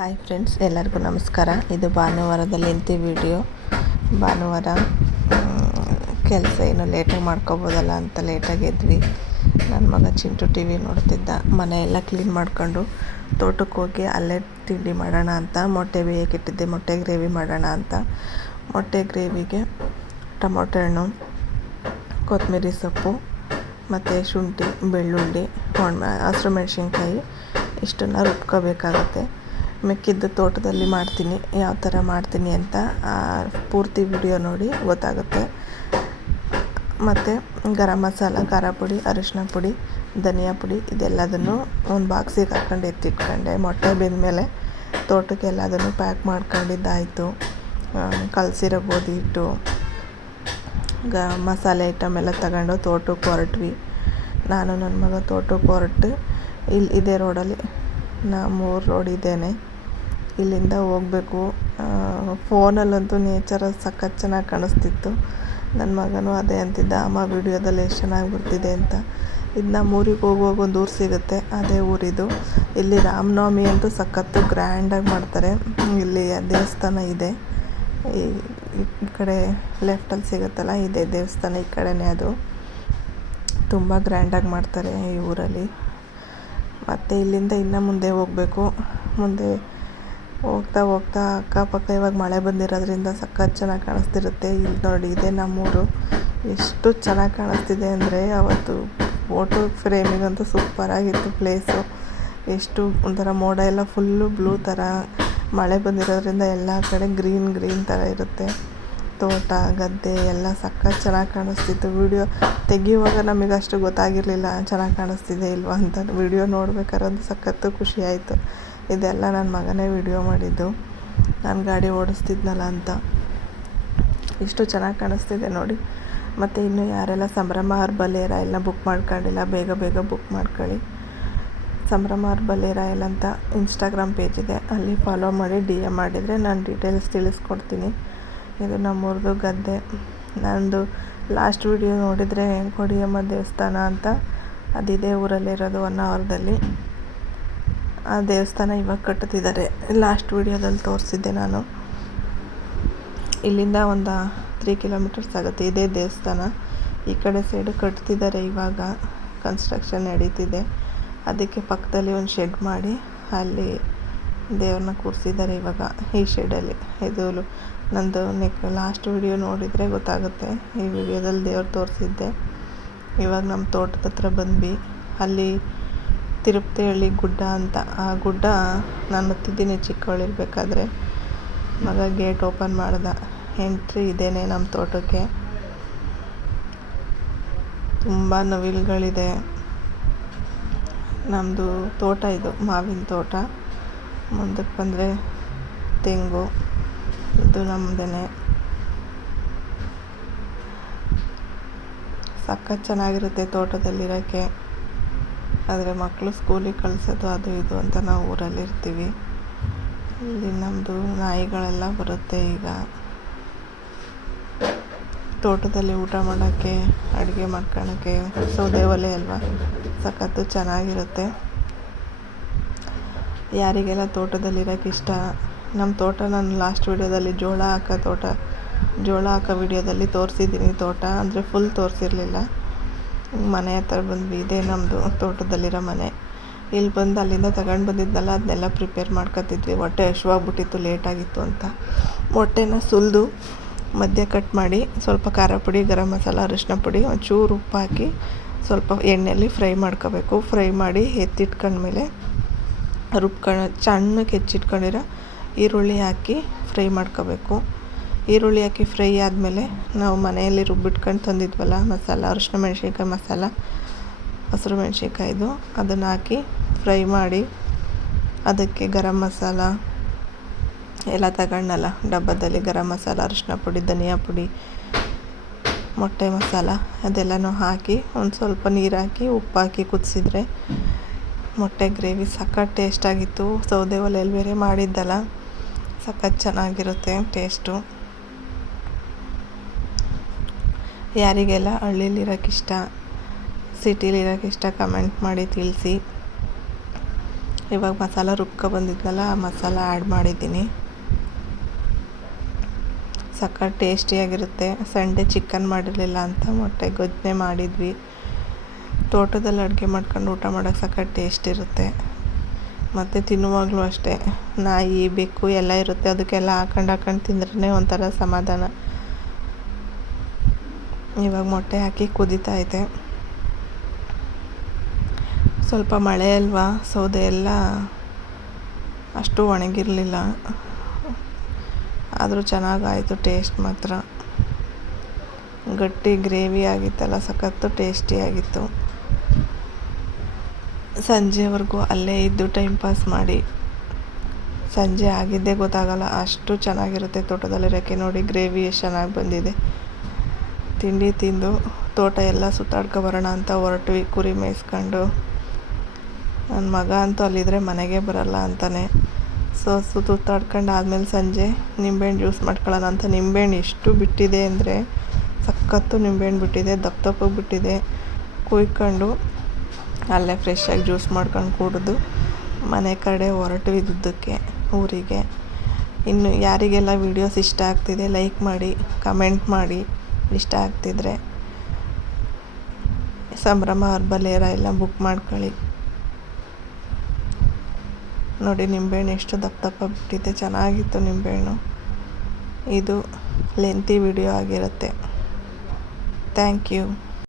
Hi friends, ಎಲ್ಲರಿಗೂ ನಮಸ್ಕಾರ. ಇದು ಭಾನುವಾರದಲ್ಲಿ ಇಂತಿ ವಿಡಿಯೋ. ಭಾನುವಾರ ಕೆಲಸ ಏನು ಲೇಟಾಗಿ ಮಾಡ್ಕೋಬೋದಲ್ಲ ಅಂತ ಲೇಟಾಗಿ ಎದ್ವಿ. ನನ್ನ ಮಗ ಚಿಂಟು ಟಿ ವಿ ನೋಡ್ತಿದ್ದ ಮನೆಯೆಲ್ಲ ಕ್ಲೀನ್ ಮಾಡ್ಕೊಂಡು ತೋಟಕ್ಕೆ ಹೋಗಿ ಅಲ್ಲೇ ತಿಂಡಿ ಮಾಡೋಣ ಅಂತ, ಮೊಟ್ಟೆ ಬೇಯಕ್ಕೆ ಇಟ್ಟಿದ್ದೆ, ಮೊಟ್ಟೆ ಗ್ರೇವಿ ಮಾಡೋಣ ಅಂತ. ಮೊಟ್ಟೆ ಗ್ರೇವಿಗೆ ಟೊಮೊಟೊ ಹಣ್ಣು, ಕೊತ್ತಂಬರಿ ಸೊಪ್ಪು, ಮತ್ತು ಶುಂಠಿ, ಬೆಳ್ಳುಳ್ಳಿ ಒಣ ಹಸಿರು ಮೆಣಸಿನ್ಕಾಯಿ, ಇಷ್ಟನ್ನು ರುಬ್ಕೋಬೇಕಾಗತ್ತೆ. ಮಿಕ್ಕಿದ್ದು ತೋಟದಲ್ಲಿ ಮಾಡ್ತೀನಿ, ಯಾವ ಥರ ಮಾಡ್ತೀನಿ ಅಂತ ಪೂರ್ತಿ ವಿಡಿಯೋ ನೋಡಿ ಗೊತ್ತಾಗುತ್ತೆ. ಮತ್ತು ಗರಂ ಮಸಾಲ, ಖಾರ ಪುಡಿ, ಅರಿಶಿನ ಪುಡಿ, ಧನಿಯಾ ಪುಡಿ ಇದೆಲ್ಲದನ್ನು ಒಂದು ಬಾಕ್ಸಿಗೆ ಹಾಕ್ಕೊಂಡು ಎತ್ತಿಟ್ಕೊಂಡೆ. ಮೊಟ್ಟೆ ಬೆಂದಮೇಲೆ ತೋಟಕ್ಕೆ ಎಲ್ಲದನ್ನು ಪ್ಯಾಕ್ ಮಾಡ್ಕೊಂಡಿದ್ದಾಯಿತು. ಕಲಸಿರೋ ಗೋಧಿ ಹಿಟ್ಟು, ಗ, ಮಸಾಲೆ ಐಟಮ್ ಎಲ್ಲ ತಗೊಂಡು ತೋಟಕ್ಕೆ ಹೊರಟ್ವಿ. ನಾನು ನನ್ನ ಮಗ ತೋಟಕ್ಕೆ ಹೊರಟು ಇಲ್ಲಿ ಇದೇ ರೋಡಲ್ಲಿ ನಾ ಮೂರು ರೋಡ್ ಇದ್ದೇನೆ. ಇಲ್ಲಿಂದ ಹೋಗ್ಬೇಕು. ಫೋನಲ್ಲಂತೂ ನೇಚರ್ ಸಖತ್ ಚೆನ್ನಾಗಿ ಕಾಣಿಸ್ತಿತ್ತು. ನನ್ನ ಮಗನೂ ಅದೇ ಅಂತಿದ್ದ, ಅಮ್ಮ, ವಿಡಿಯೋದಲ್ಲಿ ಎಷ್ಟು ಚೆನ್ನಾಗಿ ಬರ್ತಿದೆ ಅಂತ. ಇದು ನಮ್ಮ ಊರಿಗೆ ಹೋಗುವಾಗ ಒಂದು ಊರು ಸಿಗುತ್ತೆ, ಅದೇ ಊರಿದು. ಇಲ್ಲಿ ರಾಮನವಮಿ ಅಂತೂ ಸಖತ್ತು ಗ್ರ್ಯಾಂಡಾಗಿ ಮಾಡ್ತಾರೆ. ಇಲ್ಲಿ ದೇವಸ್ಥಾನ ಇದೆ. ಈ ಈ ಕಡೆ ಲೆಫ್ಟಲ್ಲಿ ಸಿಗುತ್ತಲ್ಲ, ಇದೆ ದೇವಸ್ಥಾನ ಈ ಕಡೆನೇ ಅದು. ತುಂಬ ಗ್ರ್ಯಾಂಡಾಗಿ ಮಾಡ್ತಾರೆ ಈ ಊರಲ್ಲಿ. ಮತ್ತು ಇಲ್ಲಿಂದ ಇನ್ನು ಮುಂದೆ ಹೋಗಬೇಕು. ಮುಂದೆ ಹೋಗ್ತಾ ಹೋಗ್ತಾ ಅಕ್ಕಪಕ್ಕ ಇವಾಗ ಮಳೆ ಬಂದಿರೋದ್ರಿಂದ ಸಖತ್ ಚೆನ್ನಾಗಿ ಕಾಣಿಸ್ತಿರುತ್ತೆ. ಇಲ್ಲಿ ನೋಡಿ ಇದೆ ನಮ್ಮೂರು. ಎಷ್ಟು ಚೆನ್ನಾಗಿ ಕಾಣಿಸ್ತಿದೆ ಅಂದರೆ ಅವತ್ತು ಫೋಟೋ ಫ್ರೇಮಿಗಂತೂ ಸೂಪರಾಗಿತ್ತು ಪ್ಲೇಸು ಎಷ್ಟು ಒಂಥರ ಮೋಡ ಎಲ್ಲ ಫುಲ್ಲು ಬ್ಲೂ ಥರ ಮಳೆ ಬಂದಿರೋದ್ರಿಂದ ಎಲ್ಲ ಕಡೆ ಗ್ರೀನ್ ಗ್ರೀನ್ ಥರ ಇರುತ್ತೆ. ತೋಟ, ಗದ್ದೆ ಎಲ್ಲ ಸಖತ್ ಚೆನ್ನಾಗಿ ಕಾಣಿಸ್ತಿತ್ತು. ವಿಡಿಯೋ ತೆಗಿಯುವಾಗ ನಮಗೆ ಅಷ್ಟು ಗೊತ್ತಾಗಿರಲಿಲ್ಲ, ಚೆನ್ನಾಗಿ ಕಾಣಿಸ್ತಿದೆ ಇಲ್ವಾ ಅಂತ. ವೀಡಿಯೋ ನೋಡ್ಬೇಕಾದ್ರೆ ಒಂದು ಸಖತ್ತು ಖುಷಿ ಆಯಿತು. ಇದೆಲ್ಲ ನನ್ನ ಮಗನೇ ವಿಡಿಯೋ ಮಾಡಿದ್ದು. ನಾನು ಗಾಡಿ ಓಡಿಸ್ತಿದ್ನಲ್ಲ ಅಂತ. ಇಷ್ಟು ಚೆನ್ನಾಗಿ ಕಾಣಿಸ್ತಿದೆ ನೋಡಿ. ಮತ್ತು ಇನ್ನು ಯಾರೆಲ್ಲ ಸಂಭ್ರಮ ಹರ್ಬಲೇರ ಎಲ್ಲ ಬುಕ್ ಮಾಡ್ಕೊಂಡಿಲ್ಲ, ಬೇಗ ಬೇಗ ಬುಕ್ ಮಾಡ್ಕೊಳ್ಳಿ. ಸಂಭ್ರಮ ಹರ್ಬಲೇರ ಎಲ್ಲ ಅಂತ ಇನ್ಸ್ಟಾಗ್ರಾಮ್ ಪೇಜ್ ಇದೆ. ಅಲ್ಲಿ ಫಾಲೋ ಮಾಡಿ ಡಿ ಎಂ ಮಾಡಿದರೆ ನಾನು ಡೀಟೇಲ್ಸ್ ತಿಳಿಸ್ಕೊಡ್ತೀನಿ. ಇದು ನಮ್ಮೂರದು ಗದ್ದೆ. ನಂದು ಲಾಸ್ಟ್ ವಿಡಿಯೋ ನೋಡಿದರೆ ಕೊಡಿಯಮ್ಮ ದೇವಸ್ಥಾನ ಅಂತ. ಅದಿದೆ ಊರಲ್ಲಿರೋದು ಒನ್ ಅವರ್ದಲ್ಲಿ ಆ ದೇವಸ್ಥಾನ ಇವಾಗ ಕಟ್ಟುತ್ತಿದ್ದಾರೆ ಲಾಸ್ಟ್ ವೀಡಿಯೋದಲ್ಲಿ ತೋರಿಸಿದ್ದೆ ನಾನು. ಇಲ್ಲಿಂದ ಒಂದು ತ್ರೀ ಕಿಲೋಮೀಟರ್ಸ್ ಆಗುತ್ತೆ. ಇದೇ ದೇವಸ್ಥಾನ. ಈ ಕಡೆ ಸೈಡು ಕಟ್ತಿದ್ದಾರೆ ಇವಾಗ. ಕನ್ಸ್ಟ್ರಕ್ಷನ್ ನಡೀತಿದೆ. ಅದಕ್ಕೆ ಪಕ್ಕದಲ್ಲಿ ಒಂದು ಶೆಡ್ ಮಾಡಿ ಅಲ್ಲಿ ದೇವ್ರನ್ನ ಕೂರಿಸಿದ್ದಾರೆ ಇವಾಗ ಈ ಶೆಡಲ್ಲಿ ಇದು ನಂದು ನೆಕ್ ಲಾಸ್ಟ್ ವಿಡಿಯೋ ನೋಡಿದರೆ ಗೊತ್ತಾಗುತ್ತೆ. ಈ ವಿಡಿಯೋದಲ್ಲಿ ದೇವ್ರು ತೋರಿಸಿದ್ದೆ. ಇವಾಗ ನಮ್ಮ ತೋಟದ ಹತ್ರ ಬಂದ್ವಿ. ಅಲ್ಲಿ ತಿರುಪ್ತಿಹಳ್ಳಿ ಗುಡ್ಡ ಅಂತ. ಆ ಗುಡ್ಡ ನಾನು ಹತ್ತಿದ್ದೀನಿ ಚಿಕ್ಕವಳಿರ್ಬೇಕಾದ್ರೆ ಮಗ ಗೇಟ್ ಓಪನ್ ಮಾಡ್ದ. ಎಂಟ್ರಿ ಇದೇನೆ ನಮ್ಮ ತೋಟಕ್ಕೆ. ತುಂಬ ನವಿಲುಗಳಿದೆ. ನಮ್ಮದು ತೋಟ ಇದು, ಮಾವಿನ ತೋಟ. ಮುಂದಕ್ಕೆ ಬಂದರೆ ತೆಂಗು. ಇದು ನಮ್ಮದೇ ಸಖತ್ ಚೆನ್ನಾಗಿರುತ್ತೆ ತೋಟದಲ್ಲಿರೋಕ್ಕೆ ಆದರೆ ಮಕ್ಕಳು ಸ್ಕೂಲಿಗೆ ಕಳಿಸೋದು ಅದು ಇದು ಅಂತ ನಾವು ಊರಲ್ಲಿ ಇರ್ತೀವಿ. ಇಲ್ಲಿ ನಮ್ಮದು ನಾಯಿಗಳೆಲ್ಲ ಬರುತ್ತೆ ಈಗ. ತೋಟದಲ್ಲಿ ಊಟ ಮಾಡೋಕ್ಕೆ, ಅಡುಗೆ ಮಾಡ್ಕೊಳಕ್ಕೆ, ಸೌದೆ ಒಲೆ ಅಲ್ವಾ? ಸಖತ್ತು ಚೆನ್ನಾಗಿರುತ್ತೆ. ಯಾರಿಗೆಲ್ಲ ತೋಟದಲ್ಲಿರೋಕ್ಕೆ ಇಷ್ಟ? ನಮ್ಮ ತೋಟ ನಾನು ಲಾಸ್ಟ್ ವೀಡಿಯೋದಲ್ಲಿ ಜೋಳ ಹಾಕೋ ತೋಟ, ಜೋಳ ಹಾಕೋ ವಿಡಿಯೋದಲ್ಲಿ ತೋರಿಸಿದ್ದೀನಿ ತೋಟ. ಅಂದರೆ ಫುಲ್ ತೋರಿಸಿರ್ಲಿಲ್ಲ. ಮನೆ ಹತ್ರ ಬಂದ್ವಿ. ಇದೇ ನಮ್ಮದು ತೋಟದಲ್ಲಿರೋ ಮನೆ. ಇಲ್ಲಿ ಬಂದು ಅಲ್ಲಿಂದ ತಗೊಂಡು ಬಂದಿದ್ದೆನಲ್ಲ ಅದನ್ನೆಲ್ಲ ಪ್ರಿಪೇರ್ ಮಾಡ್ಕೊತಿದ್ವಿ. ಹೊಟ್ಟೆ ಹಶ್ವಾಗ್ಬಿಟ್ಟಿತ್ತು ಲೇಟಾಗಿತ್ತು ಅಂತ. ಮೊಟ್ಟೆನ ಸುಲಿದು ಮಧ್ಯ ಕಟ್ ಮಾಡಿ ಸ್ವಲ್ಪ ಖಾರ ಪುಡಿ, ಗರಂ ಮಸಾಲ ಅರಿಶಿನ ಪುಡಿ, ಒಂಚೂರು ಉಪ್ಪು ಹಾಕಿ ಸ್ವಲ್ಪ ಎಣ್ಣೆಯಲ್ಲಿ ಫ್ರೈ ಮಾಡ್ಕೋಬೇಕು. ಫ್ರೈ ಮಾಡಿ ಎತ್ತಿಟ್ಕೊಂಡ್ಮೇಲೆ ರುಬ್ಕೊಂಡು ಸಣ್ಣಕ್ಕೆ ಹೆಚ್ಚಿಟ್ಕೊಂಡಿರೋ ಈರುಳ್ಳಿ ಹಾಕಿ ಫ್ರೈ ಮಾಡ್ಕೋಬೇಕು. ಈರುಳ್ಳಿ ಹಾಕಿ ಫ್ರೈ ಆದಮೇಲೆ ನಾವು ಮನೆಯಲ್ಲಿ ರುಬ್ಬಿಟ್ಕೊಂಡು ತಂದಿದ್ವಲ್ಲ ಮಸಾಲ, ಅರಿಶಿನ ಮೆಣಸಿನ್ಕಾಯಿ ಮಸಾಲ, ಹಸಿರು ಮೆಣ್ಸಿನ್ಕಾಯ್ದು, ಅದನ್ನು ಹಾಕಿ ಫ್ರೈ ಮಾಡಿ ಅದಕ್ಕೆ ಗರಂ ಮಸಾಲ, ಎಲ್ಲ ತಗೊಂಡಲ್ಲ ಡಬ್ಬದಲ್ಲಿ ಗರಂ ಮಸಾಲ, ಅರಿಶಿನ ಪುಡಿ, ಧನಿಯಾ ಪುಡಿ, ಮೊಟ್ಟೆ ಮಸಾಲ ಅದೆಲ್ಲನೂ ಹಾಕಿ ಒಂದು ಸ್ವಲ್ಪ ನೀರು ಹಾಕಿ ಉಪ್ಪು ಹಾಕಿ ಕುದಿಸಿದ್ರೆ ಮೊಟ್ಟೆ ಗ್ರೇವಿ ಸಖತ್ ಟೇಸ್ಟಾಗಿತ್ತು. ಸೌದೆ ಒಲೆಯಲ್ಲಿ ಬೇರೆ ಮಾಡಿದ್ದಲ್ಲ, ಸಖತ್ ಚೆನ್ನಾಗಿರುತ್ತೆ, ಟೇಸ್ಟು. ಯಾರಿಗೆಲ್ಲ ಹಳ್ಳೀಲಿ ಸಿಟಿಲಿ ಸಿಟೀಲಿ ಇರೋಕ್ಕಿಷ್ಟ ಕಮೆಂಟ್ ಮಾಡಿ ತಿಳಿಸಿ. ಇವಾಗ ಮಸಾಲ ರುಬ್ಕೊ ಬಂದಿದ್ನಲ್ಲ, ಆ ಮಸಾಲ ಆ್ಯಡ್ ಮಾಡಿದ್ದೀನಿ. ಸಖತ್ ಟೇಸ್ಟಿಯಾಗಿರುತ್ತೆ ಸಂಡೇ ಚಿಕನ್ ಮಾಡಿರಲಿಲ್ಲ ಅಂತ ಮೊಟ್ಟೆ ಗೊಜ್ಜನೆ ಮಾಡಿದ್ವಿ. ತೋಟದಲ್ಲಿ ಅಡುಗೆ ಮಾಡ್ಕೊಂಡು ಊಟ ಮಾಡೋಕ್ಕೆ ಸಖತ್ ಟೇಸ್ಟ್ ಇರುತ್ತೆ. ಮತ್ತು ತಿನ್ನುವಾಗಲೂ ಅಷ್ಟೇ. ನಾಯಿ, ಬೆಕ್ಕು ಎಲ್ಲ ಇರುತ್ತೆ. ಅದಕ್ಕೆಲ್ಲ ಹಾಕೊಂಡು ಹಾಕೊಂಡು ತಿಂದ್ರೇ ಒಂಥರ ಸಮಾಧಾನ. ಇವಾಗ ಮೊಟ್ಟೆ ಹಾಕಿ ಕುದೀತಾ ಇದೆ. ಸ್ವಲ್ಪ ಮಳೆ ಅಲ್ವಾ, ಸೌದೆ ಎಲ್ಲ ಅಷ್ಟು ಒಣಗಿರಲಿಲ್ಲ. ಆದರೂ ಚೆನ್ನಾಗಾಯಿತು ಟೇಸ್ಟ್ ಮಾತ್ರ. ಗಟ್ಟಿ ಗ್ರೇವಿ ಆಗಿತ್ತಲ್ಲ, ಸಖತ್ತು ಟೇಸ್ಟಿಯಾಗಿತ್ತು ಸಂಜೆವರೆಗೂ ಅಲ್ಲೇ ಇದ್ದು ಟೈಮ್ ಪಾಸ್ ಮಾಡಿ. ಸಂಜೆ ಆಗಿದ್ದೇ ಗೊತ್ತಾಗಲ್ಲ, ಅಷ್ಟು ಚೆನ್ನಾಗಿರುತ್ತೆ ತೋಟದಲ್ಲಿ ರೆಕ್ಕೆ ನೋಡಿ ಗ್ರೇವಿ ಎಷ್ಟು ಚೆನ್ನಾಗಿ ಬಂದಿದೆ. ತಿಂಡಿ ತಿಂದು ತೋಟ ಎಲ್ಲ ಸುತ್ತಾಡ್ಕೊ ಬರೋಣ ಅಂತ ಹೊರಟ್ವಿ, ಕುರಿ ಮೇಯಿಸ್ಕೊಂಡು. ನನ್ನ ಮಗ ಅಂತೂ ಅಲ್ಲಿದ್ದರೆ ಮನೆಗೆ ಬರಲ್ಲ ಅಂತಾನೆ. ಸೊ ಸುತ್ತಾಡ್ಕೊಂಡು ಆದಮೇಲೆ ಸಂಜೆ ನಿಂಬೆಹಣ್ಣು ಜ್ಯೂಸ್ ಮಾಡ್ಕೊಳ್ಳೋಣ ಅಂತ ನಿಂಬೆಹಣ್ಣು ಎಷ್ಟು ಬಿಟ್ಟಿದೆ ಅಂದರೆ ಸಖತ್ತು ನಿಂಬೆಹಣ್ಣು ಬಿಟ್ಟಿದೆ, ದಪ್ಪ ದಪ್ಪಗೆ ಬಿಟ್ಟಿದೆ. ಕುಯ್ಕೊಂಡು ಅಲ್ಲೇ ಫ್ರೆಶ್ಶಾಗಿ ಜ್ಯೂಸ್ ಮಾಡ್ಕೊಂಡು ಕುಡಿದು. ಮನೆ ಕಡೆ ಹೊರಟ್ವಿ ದುದ್ದಕ್ಕೆ, ಊರಿಗೆ. ಇನ್ನು ಯಾರಿಗೆಲ್ಲ ವೀಡಿಯೋಸ್ ಇಷ್ಟ ಆಗ್ತಿದೆ ಲೈಕ್ ಮಾಡಿ ಕಮೆಂಟ್ ಮಾಡಿ. ಇಷ್ಟ ಆಗ್ತಿದ್ರೆ ಸಂಭ್ರಮ ಹರ್ಬಲ್ ಏರ ಎಲ್ಲ ಬುಕ್ ಮಾಡ್ಕೊಳ್ಳಿ. ನೋಡಿ, ನಿಂಬೆಹಣ್ಣು ಎಷ್ಟು ದಪ್ಪ ದಪ್ಪ ಬಿಟ್ಟಿದೆ. ಚೆನ್ನಾಗಿತ್ತು ನಿಂಬೆಹಣ್ಣು. ಇದು ಲೆಂತಿ ವಿಡಿಯೋ ಆಗಿರುತ್ತೆ. Thank you